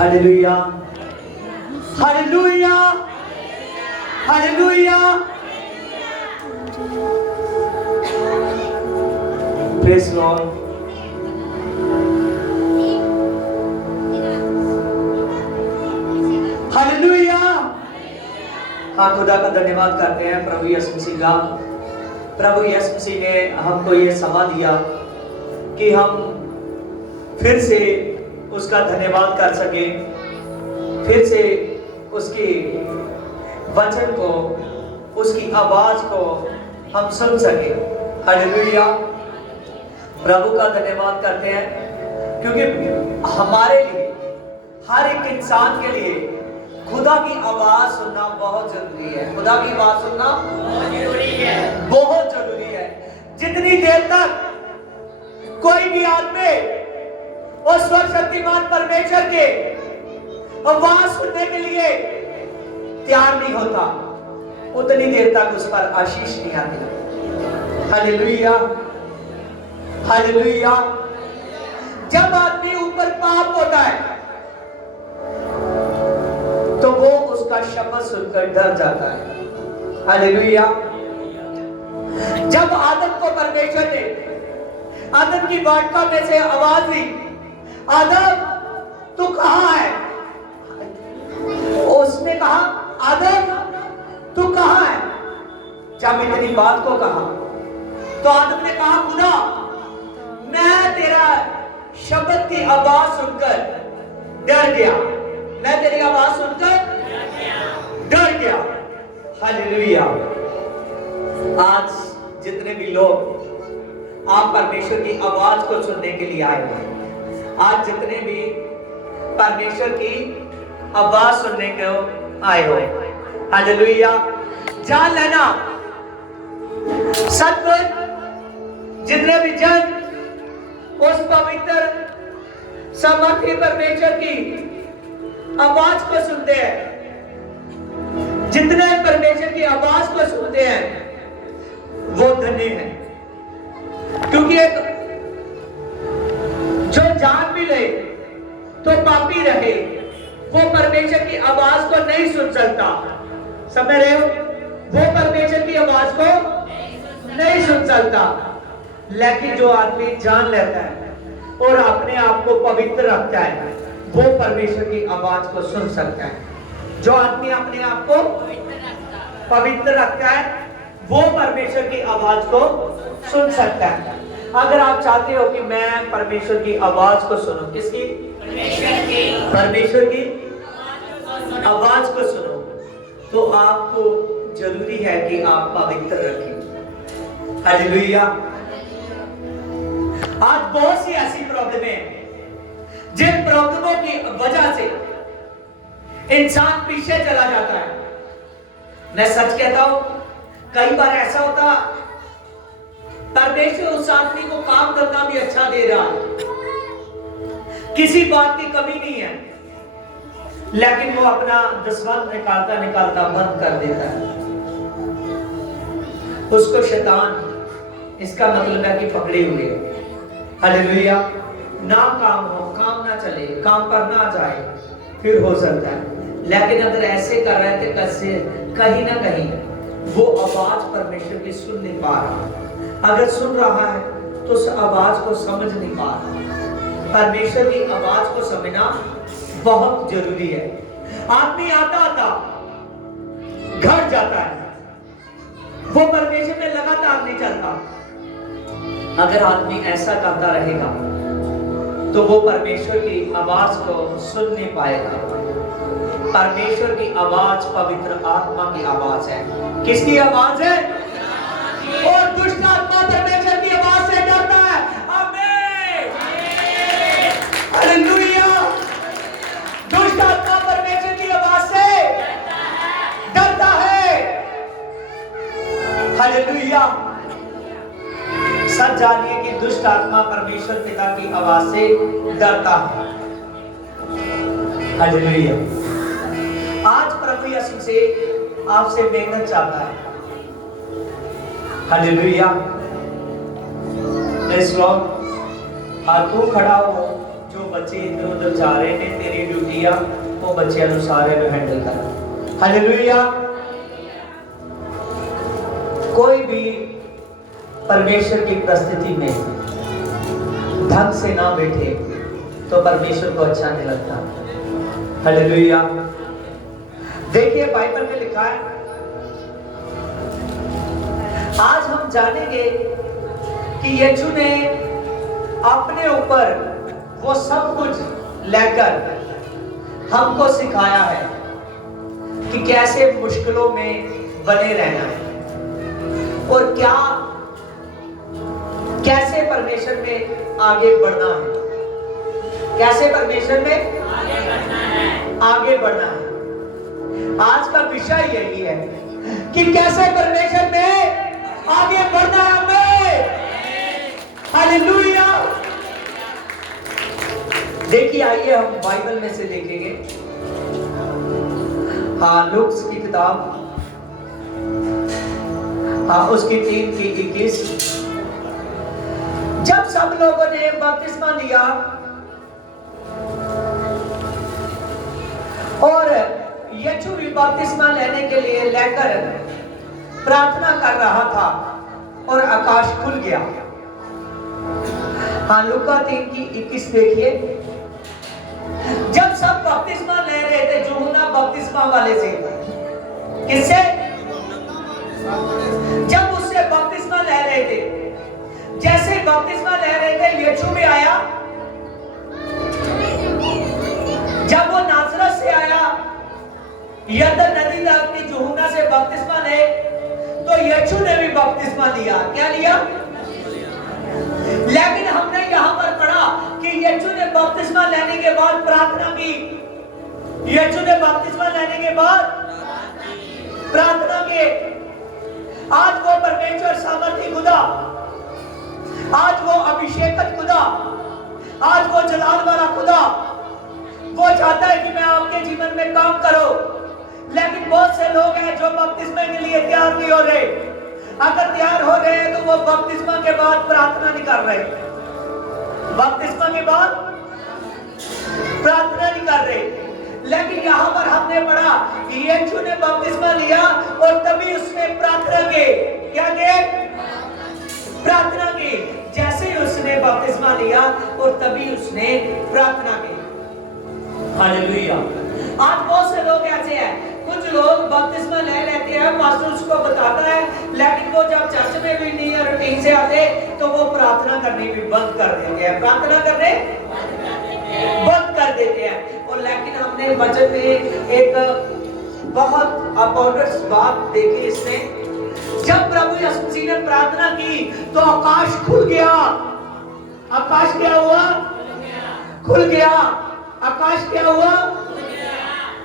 Hallelujah, hallelujah, hallelujah. Praise Lord. Hallelujah. हाँ, खुदा का धन्यवाद करते हैं प्रभु यीशु मसीह का। प्रभु यीशु मसीह ने हमको ये समय दिया कि हम फिर से उसका धन्यवाद कर सके, फिर से उसकी वचन को, उसकी आवाज को हम सुन सके। हालेलुया। प्रभु का धन्यवाद करते हैं क्योंकि हमारे लिए, हर एक इंसान के लिए खुदा की आवाज सुनना बहुत जरूरी है। खुदा की आवाज सुनना बहुत जरूरी है, बहुत जरूरी है। जितनी देर तक कोई भी आदमी उस सर्वशक्तिमान परमेश्वर के आवाज सुनने के लिए तैयार नहीं होता, उतनी देर तक उस पर आशीष नहीं आती। Hallelujah, hallelujah. जब आदमी ऊपर पाप होता है तो वो उसका शब्द सुनकर डर जाता है। हालेलुया। जब आदम को परमेश्वर ने आदम की वाटिका में से आवाज दी, आदम तू कहां है? उसने कहा, आदम तू कहां है? जब इतनी बात को कहा तो आदम ने कहा, खुदा मैं तेरा शब्द की आवाज सुनकर डर गया, मैं तेरी आवाज सुनकर डर गया। हालेलुया। आज जितने भी लोग आप परमेश्वर की आवाज को सुनने के लिए आए हैं, आज जितने भी परमेश्वर की आवाज सुनने को आए हो, हालेलुया, जान लेना सचमुच जितने भी जन उस पवित्र सामर्थी परमेश्वर की आवाज को सुनते हैं, जितने परमेश्वर की आवाज को सुनते हैं, वो धन्य हैं। क्योंकि एक जो जान भी ले तो पापी रहे, वो परमेश्वर की आवाज को नहीं सुन सकता। समझ रहे हो? वो परमेश्वर की आवाज को नहीं सुन सकता। लेकिन जो आदमी जान लेता है और अपने आप को पवित्र रखता है, वो परमेश्वर की आवाज को सुन सकता है। जो आदमी अपने आप को पवित्र रखता है, वो परमेश्वर की आवाज को सुन सकता है। अगर आप चाहते हो कि मैं परमेश्वर की आवाज को सुनूं, किसकी? परमेश्वर की आवाज को सुनो, तो आपको जरूरी है कि आप पवित्र रखें। हालेलुया। आज बहुत सी ऐसी प्रॉब्लम है जिन प्रॉब्लमों की वजह से इंसान पीछे चला जाता है। मैं सच कहता हूं, कई बार ऐसा होता परमेश्वर उस आदमी को काम करना भी अच्छा दे रहा है, किसी बात की कमी नहीं है, लेकिन वो अपना दसवंध निकालता निकालता बंद कर देता है। उसको शैतान, इसका मतलब है कि पकड़े हुए। हालेलुया। ना काम हो, काम ना चले, काम पर ना जाए, फिर हो सकता है। लेकिन अगर ऐसे कर रहे थे, कैसे कहीं ना कहीं वो आवाज परमेश्वर की सुन नहीं पा रहा। अगर सुन रहा है तो उस आवाज को समझ नहीं पा रहा। परमेश्वर की आवाज को समझना बहुत जरूरी है। आदमी आता आता घर जाता है, वो परमेश्वर में लगातार नहीं चलता। अगर आदमी ऐसा करता रहेगा तो वो परमेश्वर की आवाज को सुन नहीं पाएगा। परमेश्वर की आवाज पवित्र आत्मा की आवाज है। किसकी आवाज है? और दुष्ट आत्मा परमेश्वर की आवाज से डरता है। आमीन, हालेलुया। दुष्ट आत्मा परमेश्वर की आवाज से डरता है। हालेलुया। सच जानिए कि दुष्ट आत्मा परमेश्वर पिता की आवाज से डरता है। हालेलुया। आज प्रभु यीशु से आपसे मेहनत चाहता है। हालेलुया। Praise God. तू खड़ा हो, जो बच्चे इधर उधर जा रहे हैं, तेरी ड्यूटी आ वो बच्चों को सारे में हैंडल करना। हालेलुया। कोई भी परमेश्वर की प्रस्तुति में ढंग से ना बैठे तो परमेश्वर को अच्छा नहीं लगता। हालेलुया। देखिए बाइबल में लिखा है, आज हम जानेंगे कि यीशु ने अपने ऊपर वो सब कुछ लेकर हमको सिखाया है कि कैसे मुश्किलों में बने रहना है और कैसे परमेश्वर में आगे बढ़ना है, कैसे परमेश्वर में आगे बढ़ना है। आज का विषय यही है कि कैसे परमेश्वर में आगे बढ़ना है हमें। हालेलुया। देखिए आइए हम बाइबल में से देखेंगे। हाँ, लूक्स की किताब, हाँ उसकी 3:21। जब सब लोगों ने बपतिस्मा लिया और यीशु भी बपतिस्मा लेने के लिए लेकर प्रार्थना कर रहा था और आकाश खुल गया। हाँ, लूका 3:21 देखिए। जब सब बपतिस्मा ले रहे थे, यूहन्ना बपतिस्मा वाले से, किससे? जब उससे बपतिस्मा ले रहे थे, जैसे बपतिस्मा ले रहे थे यीशु भी आया। जब वो नासरत से आया यरदन नदी तक की यूहन्ना से बपतिस्मा ले, तो यीशु ने भी बपतिस्मा लिया। क्या लिया? लेकिन हमने यहां पर पढ़ा कि यीशु ने बपतिस्मा लेने के बाद प्रार्थना की। यीशु ने बपतिस्मा लेने के बाद प्रार्थना की। आज वो परमेश्वर सामर्थी खुदा, आज वो अभिषेकत खुदा, आज वो जलाल वाला खुदा, वो चाहता है कि मैं आपके जीवन में काम करो। लेकिन बहुत से लोग हैं जो बपतिस्मा के लिए तैयार नहीं हो रहे। अगर तैयार हो रहे हैं तो वो बपतिस्मा के बाद प्रार्थना नहीं कर रहे। बपतिस्मा के बाद प्रार्थना नहीं कर रहे। लेकिन यहाँ पर हमने पढ़ा कि यीशु ने बपतिस्मा लिया और तभी उसने प्रार्थना की। क्या किए? प्रार्थना की। जैसे ही उसने बपतिस्मा लिया और तभी उसने प्रार्थना की। हालेलुया। आज बहुत से लोग ऐसे हैं, कुछ लोग बपतिस्मा ले लेते हैं, पास्टर उसको बताता है, लेकिन वो जब चर्च में भी नहीं रूटीन से आते तो वो प्रार्थना करनी भी बंद कर देते हैं। प्रार्थना करने बंद कर देते हैं। और लेकिन हमने वचन में एक बहुत अबॉर्डर्स बात देखी इसने। जब प्रभु यीशु मसीह ने प्रार्थना की तो आकाश खुल गया। आकाश क्या हुआ? खुल गया। आकाश क्या हुआ?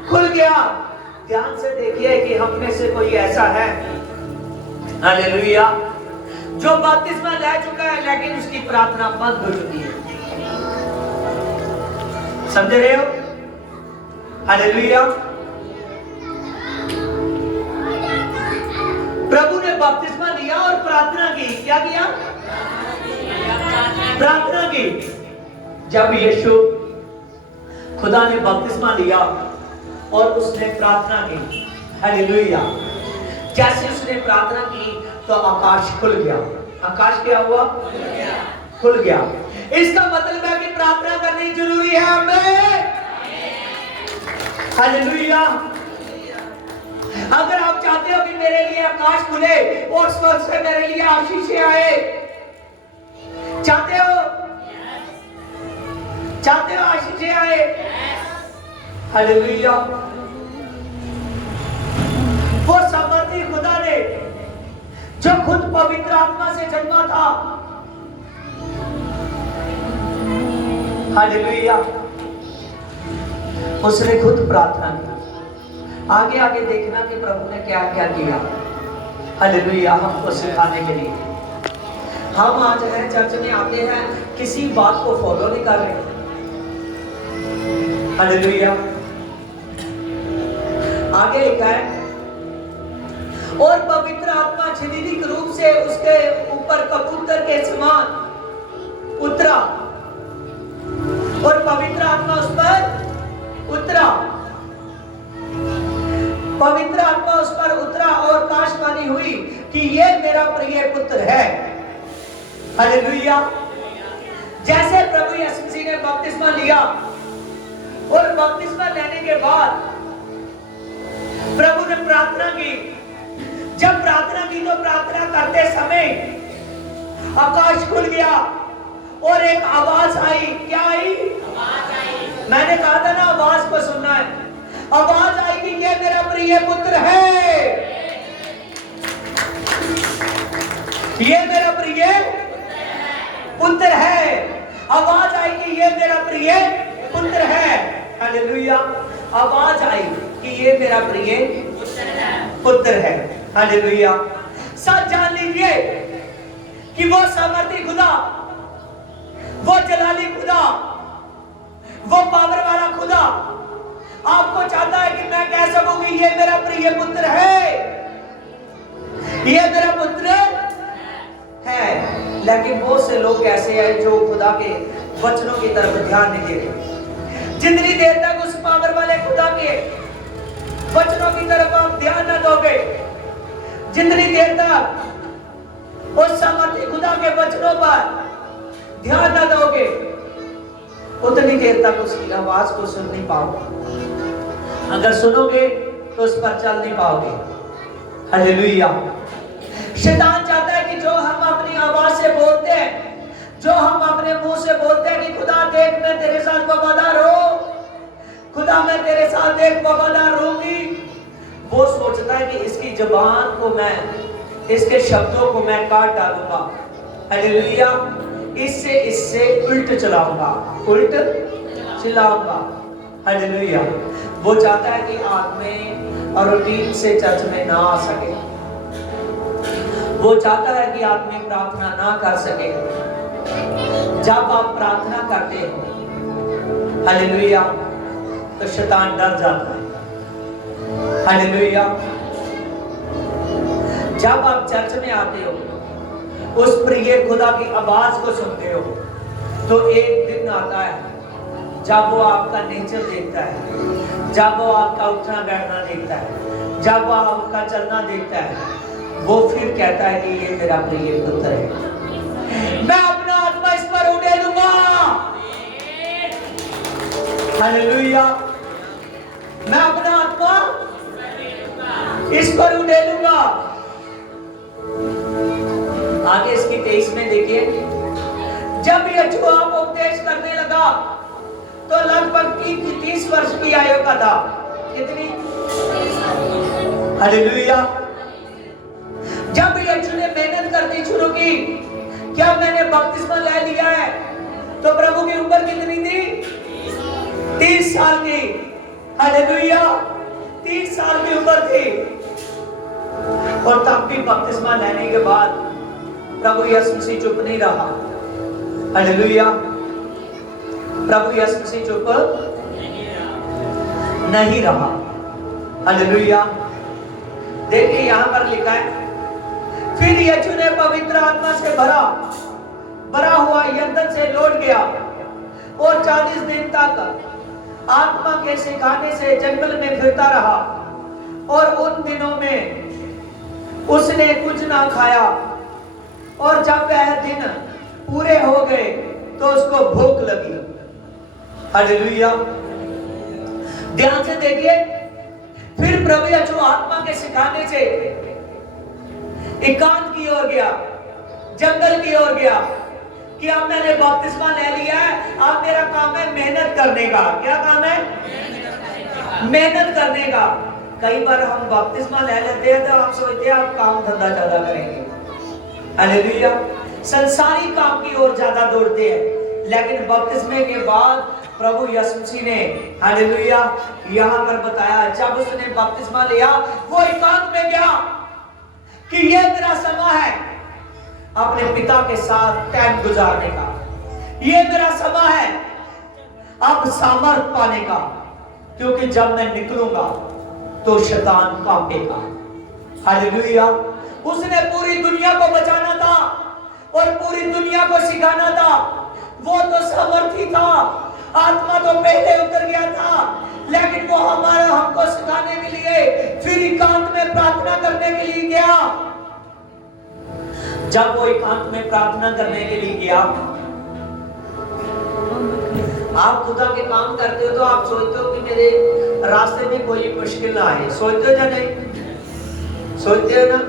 खुल गया। ध्यान से देखिए कि हम में से कोई ऐसा है, हालेलुया, जो बपतिस्मा ले चुका है लेकिन उसकी प्रार्थना बंद हो चुकी है। समझ रहे हो? हालेलुया। प्रभु ने बपतिस्मा लिया और प्रार्थना की। क्या किया? प्रार्थना की। जब यीशु खुदा ने बपतिस्मा लिया और उसने प्रार्थना की, हालेलुया, जैसे उसने प्रार्थना की तो आकाश खुल गया। आकाश क्या हुआ? खुल गया। इसका मतलब है कि प्रार्थना करनी जरूरी है हमें। हालेलुया। अगर आप चाहते हो कि मेरे लिए आकाश खुले और स्वर्ग से मेरे लिए आशीषें आए, चाहते हो आशीषें आए, हालेलुया, वो सामर्थी खुदा ने जो खुद पवित्र आत्मा से जन्मा था, हालेलुया, उसने खुद प्रार्थना की। आगे आगे देखना कि प्रभु ने क्या क्या किया, हालेलुया, हमको सिखाने के लिए। हम आज हैं, चर्च में आते हैं, किसी बात को फॉलो नहीं कर रहे, हालेलुया। आगे लिखा है, और पवित्र आत्मा शारीरिक रूप से उसके ऊपर कबूतर के समान उतरा और हालेलुया। जैसे प्रभु यीशु मसीह ने बपतिस्मा लिया और बपतिस्मा लेने के बाद प्रभु ने प्रार्थना की। जब प्रार्थना की तो प्रार्थना करते समय आकाश खुल गया और एक आवाज आई। क्या आई? आवाज आई। मैंने कहा था ना आवाज को सुनना है। आवाज आई कि ये मेरा प्रिय पुत्र है, ये मेरा प्रिय पुत्र है। आवाज आई कि ये मेरा प्रिय पुत्र है। हालेलुया। आवाज आई कि ये मेरा प्रिय पुत्र है। हालेलुया। सच जान लीजिए कि वो सामर्थी खुदा, वो जलाली खुदा, वो पावर वाला खुदा आपको चाहता है कि मैं कह सकूं कि ये मेरा प्रिय पुत्र है, ये मेरा पुत्र है। लेकिन बहुत से लोग ऐसे हैं जो खुदा के वचनों की तरफ ध्यान नहीं देते। जितनी देर तक उस पावर वाले खुदा के वचनों की तरफ आप ध्यान न दोगे, जितनी देर तक उस सामर्थी खुदा के वचनों पर ध्यान न दोगे, उतनी देर तक उसकी आवाज को सुन नहीं पाओगे। अगर सुनोगे तो उस पर चल नहीं पाओगे। हालेलुया। शैतान चाहता है कि जो हम अपनी आवाज से बोलते हैं, जो हम अपने मुंह से बोलते हैं कि खुदा देख मैं तेरे साथ वफादार हूं, खुदा मैं तेरे साथ एक वफादार रहूंगी, वो सोचता है कि इसकी जुबान को मैं, इसके शब्दों को मैं काट डालूंगा। हालेलुया। इससे उल्ट चलाऊंगा, उल्ट चलाऊंगा। हालेलुया। वो चाहता है कि आप में और रूटीन से चर्च में ना आ सके। वो चाहता है कि आप में प्रार्थना ना कर सके। जब आप प्रार्थना करते हो, हालेलुया, तो शैतान डर जाता है। हालेलुया। जब आप चर्च में आते हो, उस प्रिय खुदा की आवाज को सुनते हो, तो एक दिन आता है जब वो आपका नेचर देखता है, जब वो आपका उठना बैठना देखता है, जब वो आपका चलना देखता है, वो फिर कहता है कि ये मेरा प्रिय पुत्र है, मैं अपना आत्मा इस पर उड़ेलूंगा। हालेलुया। मैं अपना आत्मा इस पर उड़ेलूंगा। आगे इसकी 23 में देखिए, जब यीशु आप उपदेश करने लगा तो लगभग 30 वर्ष की आयु का था। कितनी? हालेलुया। जब यीशु ने मेहनत करनी शुरू की, क्या मैंने बपतिस्मा ले लिया है, तो प्रभु की उम्र कितनी थी? 30 साल की। हालेलुया। 30 साल की उम्र थी। और तब भी बपतिस्मा लेने के बाद प्रभु यीशु मसीह चुप नहीं रहा। हालेलुया। प्रभु यीशु मसीह चुप नहीं रहा। हालेलुया। देखिए यहां पर लिखा है, फिर यीशु ने पवित्र आत्मा से भरा हुआ यरदन से लौट गया और 40 दिन तक आत्मा के सिखाने से जंगल में फिरता रहा। और उन दिनों में उसने कुछ ना खाया, और जब वह दिन पूरे हो गए तो उसको भूख लगी। हालेलुया। ध्यान से देखिए, फिर प्रभु यीशु आत्मा के सिखाने से एकांत की ओर गया, जंगल की ओर गया कि अब मैंने बपतिस्मा ले लिया है, अब मेरा काम है मेहनत करने का। क्या काम है? मेहनत करने का। कई बार हम बपतिस्मा ले लेते हैं तो हम सोचते हैं आप काम धंधा ज्यादा करेंगे। हालेलुया। संसारी काम की ओर ज्यादा दौड़ते हैं, लेकिन बपतिस्मे के बाद प्रभु यीशु मसीह ने, हालेलुया, यहां पर बताया जब उसने बपतिस्मा लिया वो एकांत में गया कि ये मेरा समय है अपने पिता के साथ टाइम गुजारने का, ये मेरा समय है अब सामर्थ पाने का, क्योंकि जब मैं निकलूंगा तो शैतान कांपेगा। हालेलुया। उसने पूरी दुनिया को बचाना था और पूरी दुनिया को सिखाना था। वो तो सामर्थी था, आत्मा तो पहले उतर गया था, लेकिन वो हमको सिखाने के लिए फिर एकांत में प्रार्थना करने के लिए गया। जब वो एकांत में प्रार्थना करने के लिए गया, आप खुदा के काम करते हो तो आप सोचते हो कि मेरे रास्ते में कोई मुश्किल ना आए, सोचते हो या नहीं? सोचते हो ना?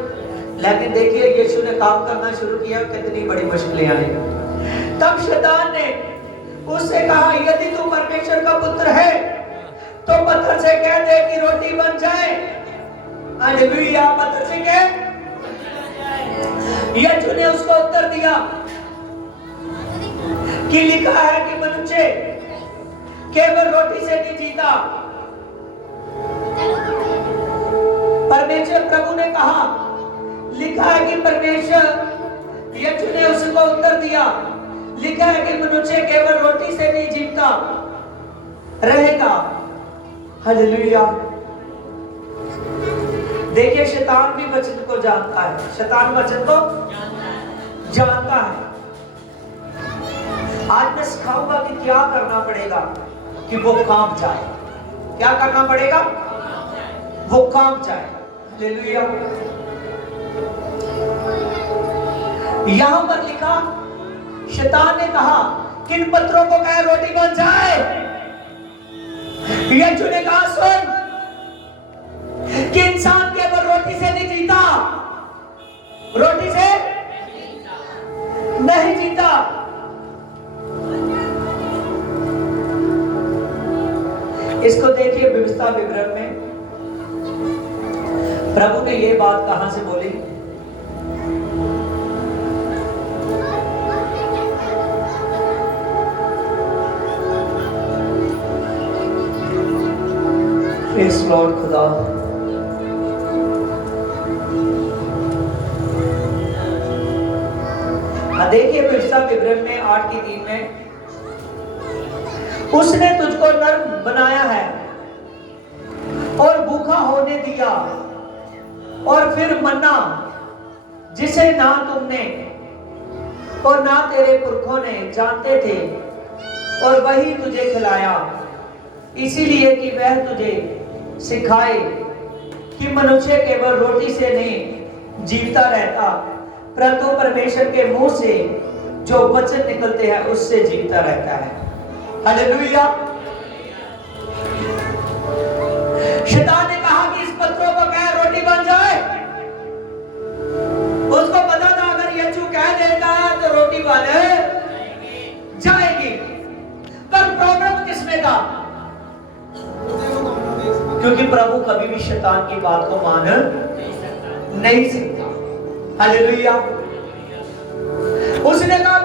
लेकिन देखिए यीशु ने काम करना शुरू किया, कितनी बड़ी मुश्किलें आई। तब शैतान ने उससे कहा, यदि तू परमेश्वर का पुत्र है तो पत्थर से कह दे कि रोटी बन जाए। हालेलुया, पत्थर से कह। यीशु ने उसको उत्तर दिया कि लिखा है कि मनुष्य केवल रोटी से नहीं जीता। परमेश्वर प्रभु ने कहा, लिखा है कि परमेश्वर, यीशु ने उसको उत्तर दिया, लिखा है कि मनुष्य केवल रोटी से नहीं जीता रहेगा। हालेलुया। देखिए शैतान भी वचन को जानता है, शैतान वचन को जानता है। आज मैं सिखाऊंगा कि क्या करना पड़ेगा कि वो काम जाए। क्या करना पड़ेगा? वो काम जाए। हालेलुया। यहां पर लिखा, शैतान ने कहा किन पत्थरों को कहे रोटी बन जाए। यीशु ने कहा, सुन कि इंसान केवल रोटी से नहीं जीता, रोटी से नहीं जीता। इसको देखिए व्यवस्था विवरण में प्रभु ने ये बात कहां से बोली? प्रेज़ लॉर्ड खुदा। देखिए व्यवस्था विवरण में 8:3 में, उसने तुझको नर्म बनाया है और भूखा होने दिया, और फिर मन्ना जिसे ना तुमने और ना तेरे पुरखों ने जानते थे, और वही तुझे खिलाया, इसीलिए कि वह तुझे सिखाए कि मनुष्य केवल रोटी से नहीं जीवता रहता, परंतु परमेश्वर के मुंह से जो वचन निकलते हैं उससे जीवता रहता है। हालेलुया। शैतान ने कहा कि इस पत्थरों को कह रोटी बन जाए। उसको पता था अगर यीशु कह देता तो रोटी बन जाएगी। पर प्रॉब्लम किसमें था? क्योंकि प्रभु कभी भी शैतान की बात को मान नहीं सकता। हालेलुया। उसने कहा